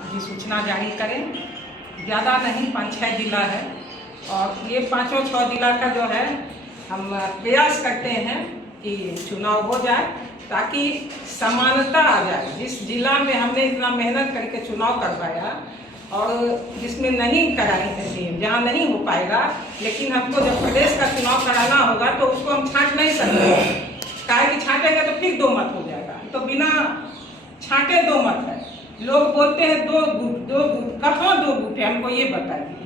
अधिसूचना जारी करें। ज़्यादा नहीं, 5-6 जिला है और ये 5-6 जिला का जो है हम प्रयास करते हैं कि चुनाव हो जाए ताकि समानता आ जाए। जिस जिला में हमने इतना मेहनत करके चुनाव करवाया और जिसमें नहीं कराएंगे, जहाँ नहीं हो पाएगा, लेकिन हमको जब प्रदेश का चुनाव कराना होगा तो उसको हम छांट नहीं सकते। काहे कि छांटेंगे तो फिर 2 मत हो जाएगा, तो बिना छांटे 2 मत है। लोग बोलते हैं 2 गुट, कहाँ 2 गुट है, हमको ये बताइए।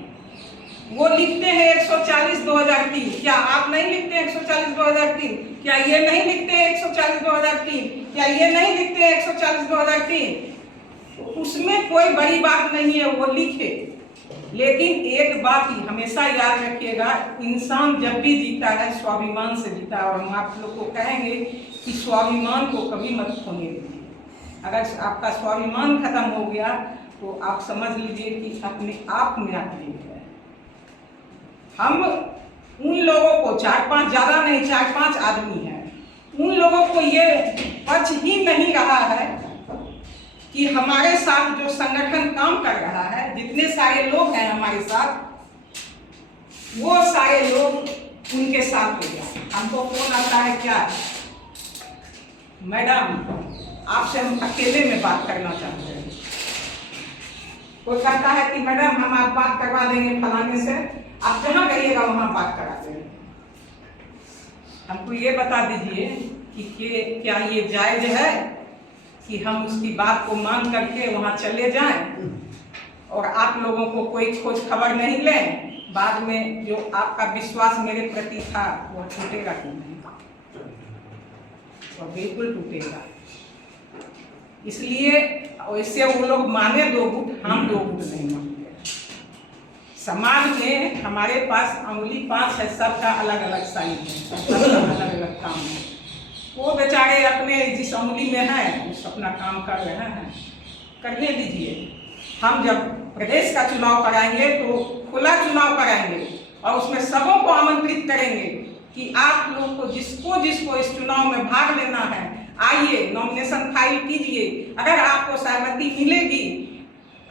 वो लिखते हैं 140/2003, क्या आप नहीं लिखते 140/2003? क्या ये नहीं लिखते 140/2003? क्या ये नहीं लिखते 140/2003? उसमें कोई बड़ी बात नहीं है, वो लिखे। लेकिन एक बात ही हमेशा याद रखिएगा, इंसान जब भी जीता है स्वाभिमान से जीता है। और हम आप लोग को कहेंगे कि स्वाभिमान को कभी मत खोने दीजिए। अगर आपका स्वाभिमान खत्म हो गया तो आप समझ लीजिए कि अपने आप में आप जीत गए। हम उन लोगों को 4-5, ज़्यादा नहीं, 4-5 आदमी हैं, उन लोगों को ये पच ही नहीं रहा है कि हमारे साथ जो संगठन काम कर रहा है, जितने सारे लोग हैं हमारे साथ, वो सारे लोग उनके साथ हो गया। हमको फोन आता है, क्या मैडम आपसे हम अकेले में बात करना चाहते हैं। कोई कहता है कि मैडम हम आप बात करवा देंगे फलाने से, आप जहाँ कहिएगा वहाँ बात करा देंगे। हमको ये बता दीजिए कि क्या ये जायज है कि हम उसकी बात को मान करके वहाँ चले जाएं और आप लोगों को कोई खोज खबर नहीं लें, बाद में जो आपका विश्वास मेरे प्रति था वो टूटेगा कि नहीं? और बिल्कुल टूटेगा। इसलिए वैसे वो लोग माने 2 गुट, हम 2 गुट नहीं मानते। समाज में हमारे पास अंगुली 5 है, सबका अलग अलग साइज है, सबका अलग अलग काम है। वो बेचारे अपने जिस अंगुली में है उस अपना काम कर रहे हैं, करने दीजिए। हम जब प्रदेश का चुनाव कराएंगे तो खुला चुनाव कराएंगे और उसमें सबों को आमंत्रित करेंगे कि आप लोग को जिसको जिसको इस चुनाव में भाग लेना है, आइए नॉमिनेशन फाइल कीजिए। अगर आपको सहमति मिलेगी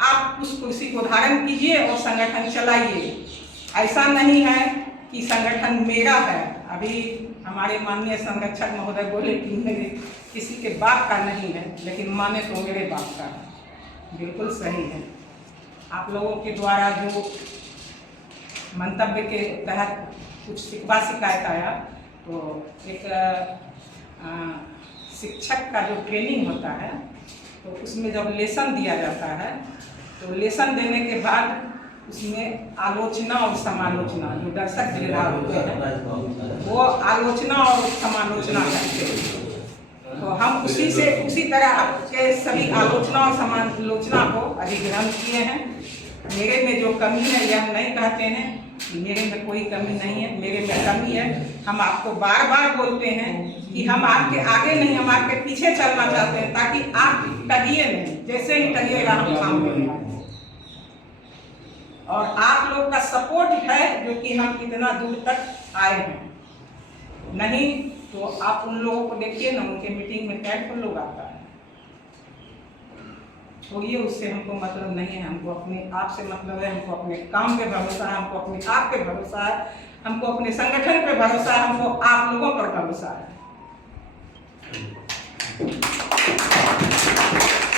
आप उस कुर्सी को धारण कीजिए और संगठन चलाइए। ऐसा नहीं है कि संगठन मेरा है। अभी हमारे माननीय संरक्षक महोदय बोले कि मेरे किसी के बाप का नहीं है, लेकिन माने तो मेरे बाप का है। बिल्कुल सही है। आप लोगों के द्वारा जो मंतव्य के तहत कुछ शिकवा शिकायत आया, तो एक शिक्षक का जो ट्रेनिंग होता है तो उसमें जब लेसन दिया जाता है तो लेसन देने के बाद उसमें आलोचना और समालोचना, जो दर्शक जिलेदार होते हैं वो आलोचना और समालोचना करते हैं। तो हम उसी तरह आपके सभी आलोचना और समालोचना को अधिग्रहण किए हैं। मेरे में जो कमी है यह नहीं कहते हैं कि मेरे में कोई कमी नहीं है, मेरे में कमी है। हम आपको बार बार बोलते हैं कि हम आपके आगे नहीं, हम आपके पीछे चलना चाहते हैं ताकि आप टगिए नहीं। जैसे ही टगिएगा हम काम करेंगे। और आप लोग का सपोर्ट है जो कि हम इतना दूर तक आए हैं। नहीं तो आप उन लोगों को देखिए ना, उनके मीटिंग में कैसे लोग आता है। छोड़िए, उससे हमको मतलब नहीं है। हमको अपने आप से मतलब है, हमको अपने काम पे भरोसा है, हमको अपने आप पे भरोसा है, हमको अपने संगठन पे भरोसा है, हमको आप लोगों पर भरोसा है।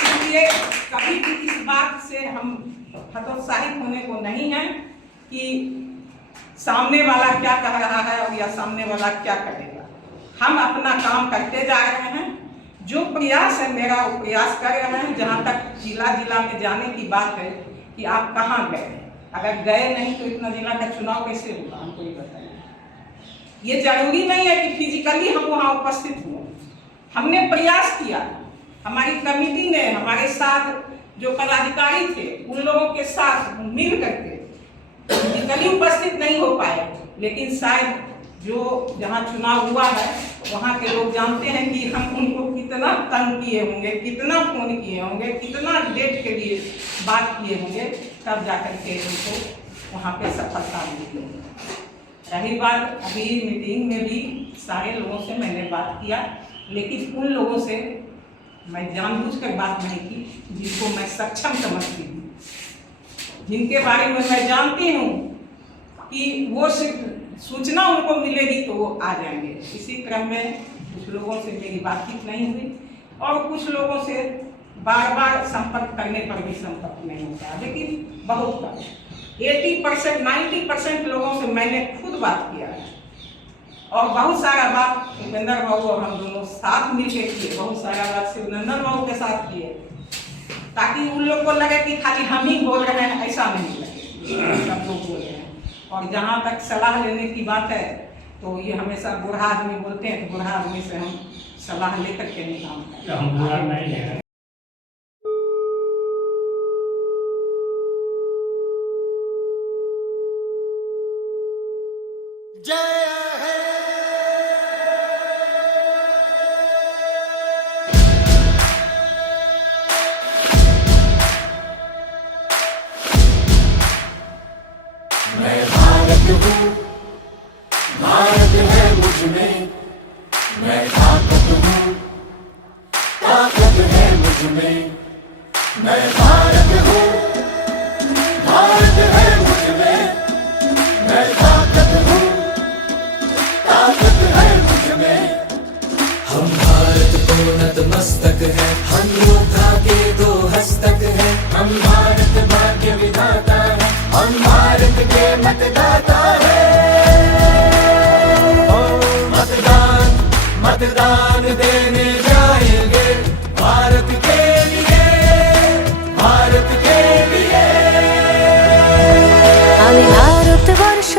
इसलिए कभी भी इस बात से हम हतोत्साहित होने को नहीं है कि सामने वाला क्या कह रहा है और या सामने वाला क्या करेगा। हम अपना काम करते जा रहे हैं। जो प्रयास है मेरा वो प्रयास कर रहे हैं। जहाँ तक जिला में जाने की बात है कि आप कहाँ गए, अगर गए नहीं तो इतना जिला का चुनाव कैसे होगा, हमको ये बताइए। ये जरूरी नहीं है कि फिजिकली हम वहाँ उपस्थित हुए। हमने प्रयास किया, हमारी कमेटी ने हमारे साथ जो पदाधिकारी थे उन लोगों के साथ मिल करके फिजिकली उपस्थित नहीं हो पाए, लेकिन शायद जो जहाँ चुनाव हुआ है वहाँ के लोग जानते हैं कि हम उनको कितना तंग किए होंगे, कितना फोन किए होंगे, कितना डेट के लिए बात किए होंगे, तब जाकर के उनको वहाँ पे सफलता मिली। रही बात, अभी मीटिंग में भी सारे लोगों से मैंने बात किया, लेकिन उन लोगों से मैं जानबूझकर बात नहीं की, जिनको मैं सक्षम समझती हूँ, जिनके बारे में मैं जानती हूँ कि वो सूचना उनको मिलेगी तो वो आ जाएंगे। इसी क्रम में कुछ लोगों से मेरी बातचीत नहीं हुई और कुछ लोगों से बार बार संपर्क करने पर भी संपर्क नहीं होता, लेकिन बहुत कम 80% 90% लोगों से मैंने खुद बात किया है और बहुत सारा बात उपेंद्र बाबू और हम दोनों साथ मिलकर किए, बहुत सारा बात शिवनंदन बाबू के साथ किए, ताकि उन लोग को लगे कि खाली हम ही बोल रहे हैं, ऐसा नहीं लगे, सब लोग बोल रहे हैं। और जहाँ तक सलाह लेने की बात है तो ये हमेशा बूढ़ा आदमी बोलते हैं, तो बूढ़ा आदमी से हम सलाह लेकर के नहीं काम करते। मैं भारत हूँ, भारत है मुझ में, मैं ताकत हूँ, ताकत है मुझ में, मैं भारत हूँ, भारत है मुझ में, मैं ताकत हूँ, ताकत है मुझ में। हम भारत को नतमस्तक है, हम योद्धा के दो हस्तक है, हम भारत भाग्य विधाता है, हम भारत के मतदाता है। मतदान मतदान देने जाएंगे भारत के लिए, भारत के लिए। আমি ভারতবর্ষ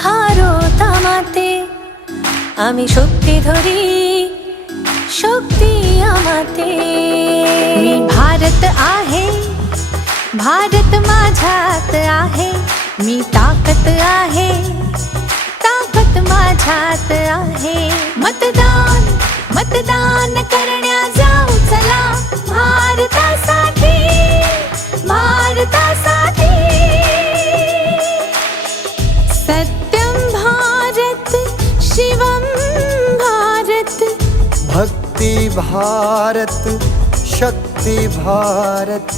ভারত আমাতে, আমি শক্তি ধরি शक्ती आमाते। मी भारत आहे, भारत माझ्यात आहे, मी ताकत आहे, ताकत माझ्यात आहे। मतदान मतदान करण्या जाऊ चला, भारतासाठी भारतासाठी। सत्यं भारत शिवं भारत, भक्ति भारत शक्ति भारत।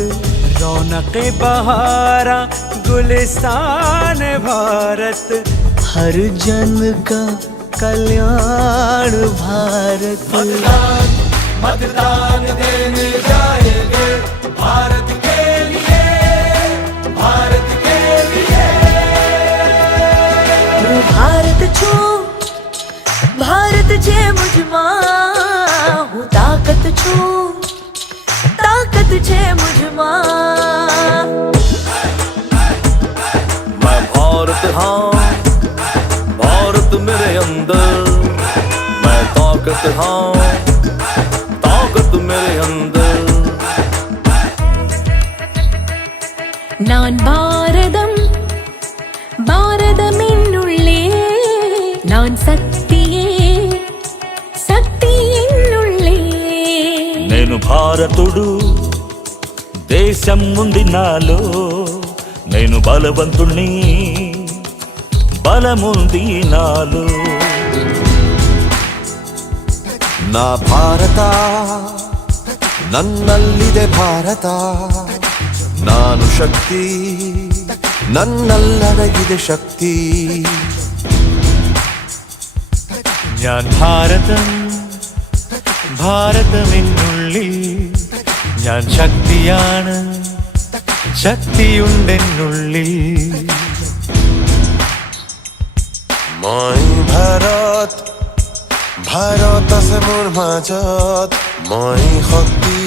रौनक बहारा गुलिस्तान भारत, हर जन का कल्याण भारत। मतदान मतदान देने जाएंगे भारत के लिए, भारत के लिए। હું ભારત છું, ભારત છે મુझમાં, હું તાકત છું, ताकत છે मुझમાં। मैं भारत हाँ, भारत मेरे अंदर, मैं ताकत हाँ, ताकत मेरे अंदर। நான் பாரதம் பாரதமென்னுள்ளே, நான் சக்தியே சக்தி என்னுள்ளே। నేను భారతుడు, దేశం ఉంది నాలో, నేను బలవంతుణ్ణి, బలముంది నాలో। ನಾ ಭಾರತ, ನನ್ನಲ್ಲಿದೆ ಭಾರತ, ನಾನು ಶಕ್ತಿ, ನನ್ನಲ್ಲಡಗಿದೆ ಶಕ್ತಿ। ഞാൻ ഭാരതം ഭാരതമെന്നുള്ളിൽ, ഞാൻ ശക്തിയാണ്, ശക്തിയുണ്ടെന്നുള്ളിൽ। মই ভাৰত, ভাৰত আছে মোৰ মাজত, মই শক্তি,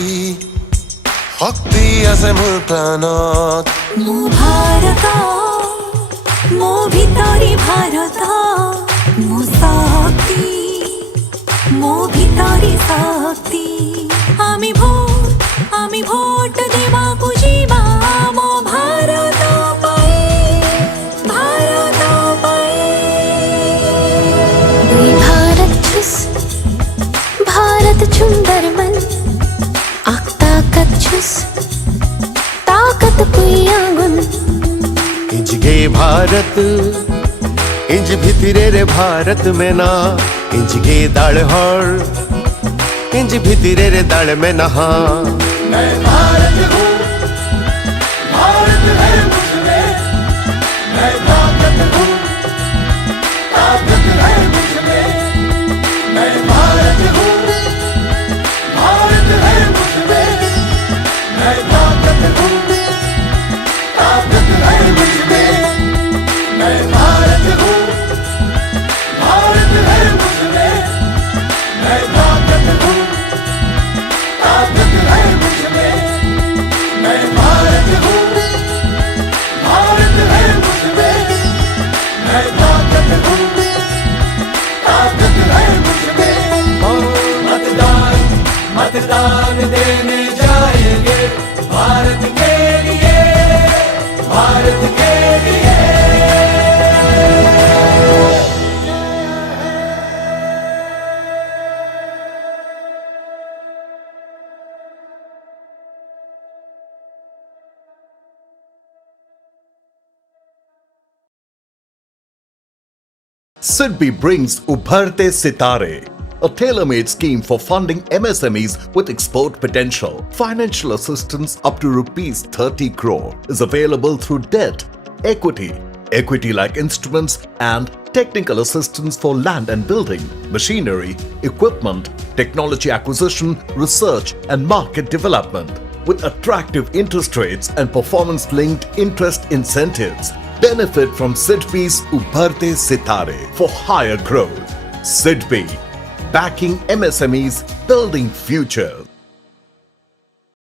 শক্তি আছে মোৰ প্ৰাণত। মো ভারত মো ভিতরি ভারত, মো শক্তি মো ভিতরি শক্তি। আমি ভোট দেবাকু যিবা মো ভারত পাই, ভারত পাই। দুই ভারত ছুস, भारत सुंदर मन, आख ताकत छुस, ताकत पुया गुण। इंज गे भारत, इंज भितरे रे भारत में ना, इंज गे दाळहळ, इंज भीतरे रे दल में नहा। मैं भारत हूँ, भारत है मुझमें, मैं ताकत हूँ, ताकत है मुझमें। मैं भारत हूँ, भारत है मुझमें, मैं ताकत हूँ, ताकत है मुझमें। मैं भारत हूँ, भारत है मुझमें, मैं ताकत हूँ, ताकत है मुझमें। मैं भारत हूँ, भारत है मुझमें, मैं ताकत हूँ, ताकत है मुझमें। मतदान मतदान देने जाएंगे भारत के लिए, भारत के लिए। SIDBI brings Ubharte Sitare, a tailor-made scheme for funding MSMEs with export potential. Financial assistance up to rupees 30 crore is available through debt, equity, equity-like instruments and technical assistance for land and building, machinery, equipment, technology acquisition, research and market development. With attractive interest rates and performance-linked interest incentives. Benefit from SIDBI's Ubharte Sitare for higher growth. SIDBI, backing MSMEs, building futures.